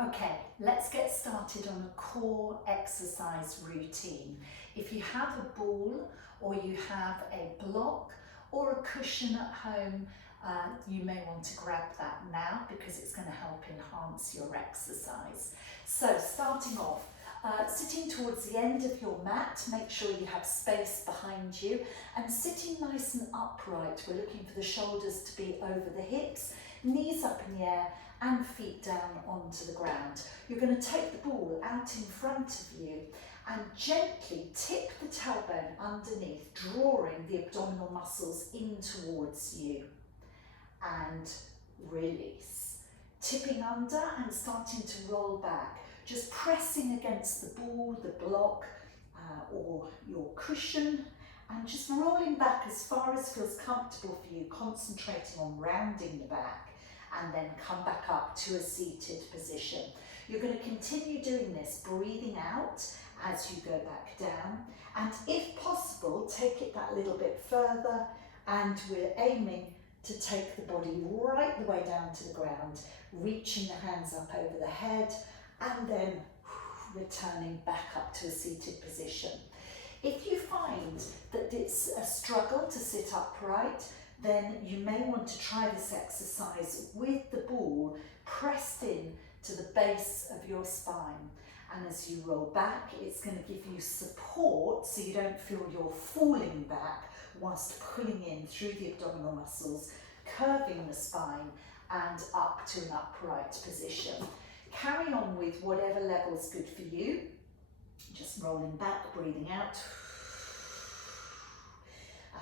Okay, let's get started on a core exercise routine. If you have a ball or you have a block or a cushion at home, you may want to grab that now because it's going to help enhance your exercise. So starting off, sitting towards the end of your mat, make sure you have space behind you, and sitting nice and upright. We're looking for the shoulders to be over the hips, knees up in the air and feet down onto the ground. You're going to take the ball out in front of you and gently tip the tailbone underneath, drawing the abdominal muscles in towards you, and release. Tipping under and starting to roll back, just pressing against the ball, the block, or your cushion, and just rolling back as far as feels comfortable for you, concentrating on rounding the back, and then come back up to a seated position. You're going to continue doing this, breathing out as you go back down, and if possible, take it that little bit further, and we're aiming to take the body right the way down to the ground, reaching the hands up over the head, and then returning back up to a seated position. If you find that it's a struggle to sit upright, then you may want to try this exercise with the ball pressed in to the base of your spine. And as you roll back, it's going to give you support so you don't feel you're falling back whilst pulling in through the abdominal muscles, curving the spine and up to an upright position. Carry on with whatever level's good for you. Just rolling back, breathing out.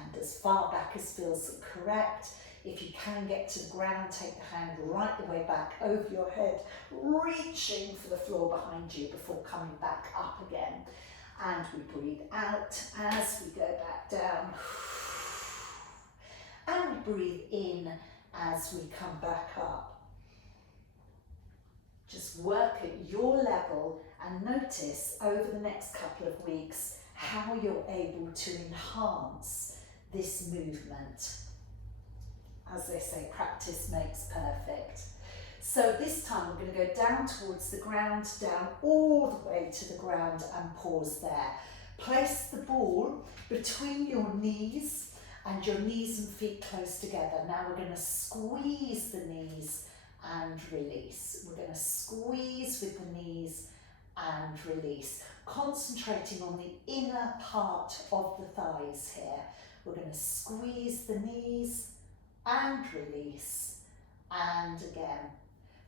And as far back as feels correct. If you can get to the ground, take the hand right the way back over your head, reaching for the floor behind you before coming back up again. And we breathe out as we go back down. And we breathe in as we come back up. Just work at your level and notice over the next couple of weeks how you're able to enhance this movement. As they say, practice makes perfect. So this time we're going to go down towards the ground, down all the way to the ground and pause there. Place the ball between your knees and your knees and feet close together. Now we're going to squeeze the knees and release. We're going to squeeze with the knees and release, concentrating on the inner part of the thighs here. We're going to squeeze the knees and release, and again,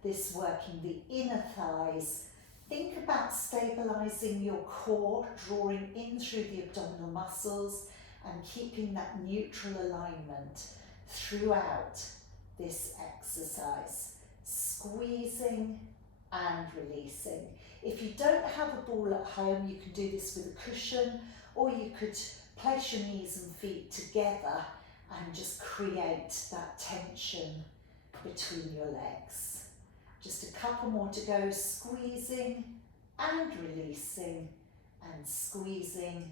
this working the inner thighs. Think about stabilizing your core, drawing in through the abdominal muscles and keeping that neutral alignment throughout this exercise. Squeezing and releasing. If you don't have a ball at home, you can do this with a cushion, or you could place your knees and feet together and just create that tension between your legs. Just a couple more to go, squeezing and releasing, and squeezing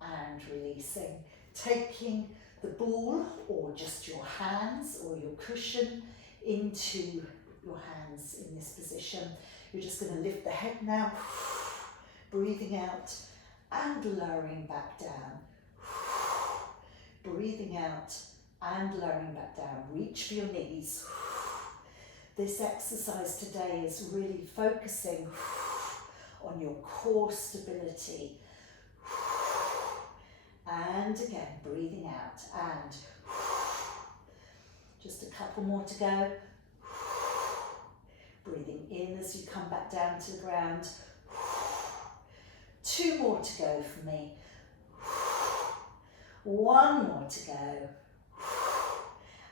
and releasing. Taking the ball or just your hands or your cushion into your hands in this position. You're just going to lift the head now, breathing out and lowering back down. Breathing out and lowering back down. Reach for your knees. This exercise today is really focusing on your core stability. And again, breathing out and just a couple more to go. Breathing in as you come back down to the ground. 2 more to go for me. 1 more to go.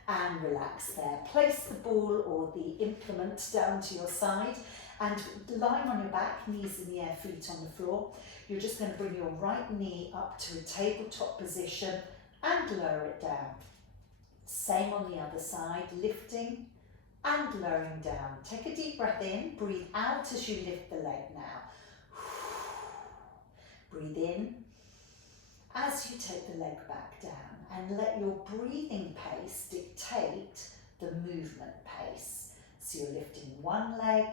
And relax there. Place the ball or the implement down to your side and lying on your back, knees in the air, feet on the floor. You're just going to bring your right knee up to a tabletop position and lower it down. Same on the other side, lifting and lowering down. Take a deep breath in, breathe out as you lift the leg now. Breathe in as you take the leg back down, and let your breathing pace dictate the movement pace. So you're lifting one leg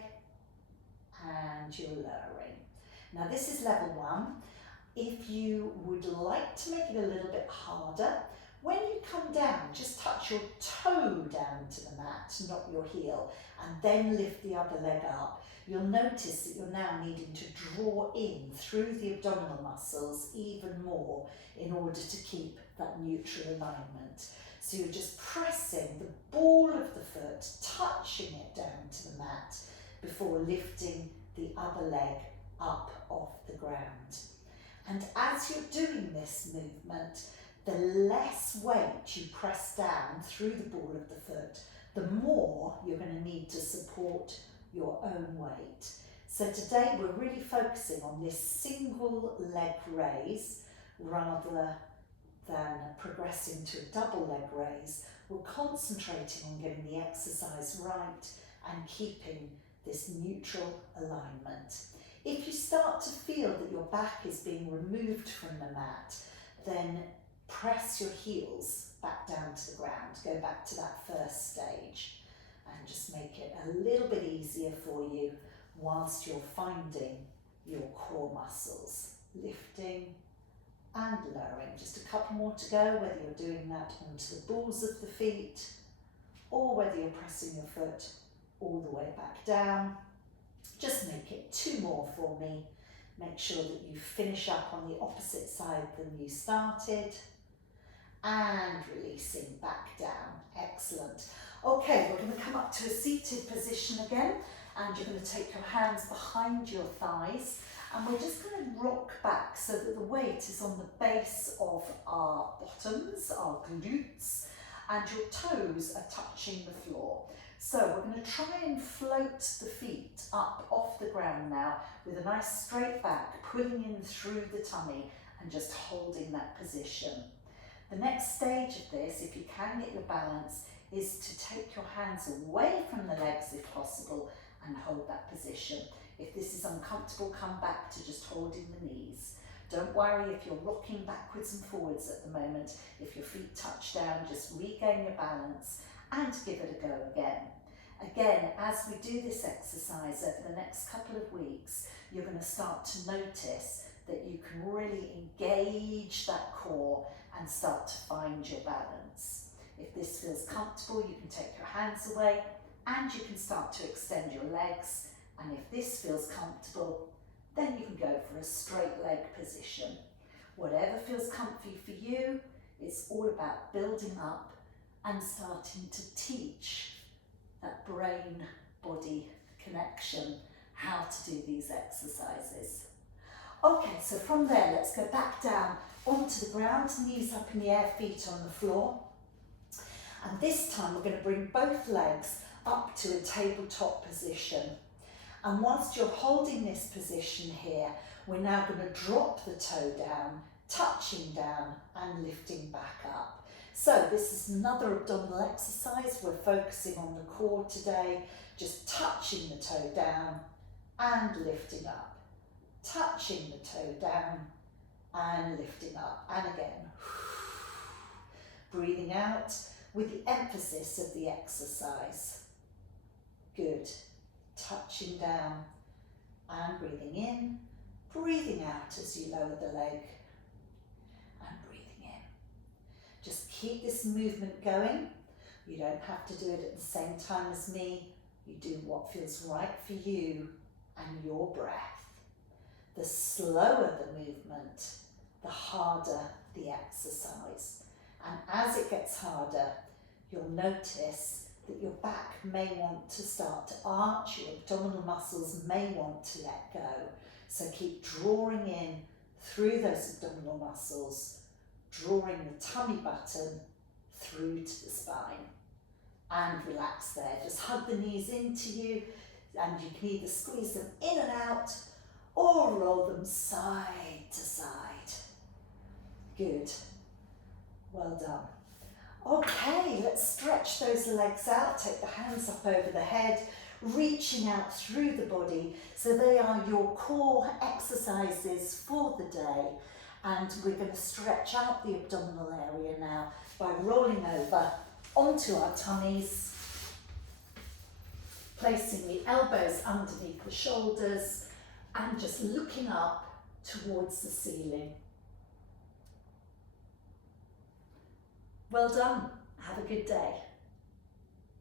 and you're lowering. Now this is level 1. If you would like to make it a little bit harder, when you come down, just touch your toe down to the mat, not your heel, and then lift the other leg up. You'll notice that you're now needing to draw in through the abdominal muscles even more in order to keep that neutral alignment. So you're just pressing the ball of the foot, touching it down to the mat before lifting the other leg up off the ground. And as you're doing this movement, the less weight you press down through the ball of the foot, the more you're going to need to support your own weight. So today we're really focusing on this single leg raise rather than progressing to a double leg raise. We're concentrating on getting the exercise right and keeping this neutral alignment. If you start to feel that your back is being removed from the mat, then press your heels back down to the ground. Go back to that first stage and just make it a little bit easier for you whilst you're finding your core muscles. Lifting and lowering. Just a couple more to go, whether you're doing that onto the balls of the feet or whether you're pressing your foot all the way back down. Just make it 2 more for me. Make sure that you finish up on the opposite side than you started. And releasing back down. Excellent. Okay, we're going to come up to a seated position again, and you're going to take your hands behind your thighs, and we're just going to rock back so that the weight is on the base of our bottoms, our glutes, and your toes are touching the floor. So we're going to try and float the feet up off the ground now with a nice straight back, pulling in through the tummy and just holding that position. The next stage of this, if you can get your balance, is to take your hands away from the legs if possible and hold that position. If this is uncomfortable, come back to just holding the knees. Don't worry if you're rocking backwards and forwards at the moment. If your feet touch down, just regain your balance and give it a go again. Again, as we do this exercise over the next couple of weeks, you're going to start to notice that you can really engage that core and start to find your balance. If this feels comfortable, you can take your hands away and you can start to extend your legs. And if this feels comfortable, then you can go for a straight leg position. Whatever feels comfy for you, it's all about building up and starting to teach that brain-body connection how to do these exercises. Okay, so from there, let's go back down onto the ground, knees up in the air, feet on the floor. And this time we're going to bring both legs up to a tabletop position. And whilst you're holding this position here, we're now going to drop the toe down, touching down and lifting back up. So this is another abdominal exercise. We're focusing on the core today, just touching the toe down and lifting up. Touching the toe down and lifting up. And again, breathing out with the emphasis of the exercise. Good. Touching down and breathing in, breathing out as you lower the leg and breathing in. Just keep this movement going. You don't have to do it at the same time as me. You do what feels right for you and your breath. The slower the movement, the harder the exercise. And as it gets harder, you'll notice that your back may want to start to arch, your abdominal muscles may want to let go. So keep drawing in through those abdominal muscles, drawing the tummy button through to the spine. And relax there. Just hug the knees into you, and you can either squeeze them in and out or roll them side to side. Good. Well done. Okay, let's stretch those legs out. Take the hands up over the head, reaching out through the body. So they are your core exercises for the day. And we're going to stretch out the abdominal area now by rolling over onto our tummies. placing the elbows underneath the shoulders and just looking up towards the ceiling. Well done. Have a good day.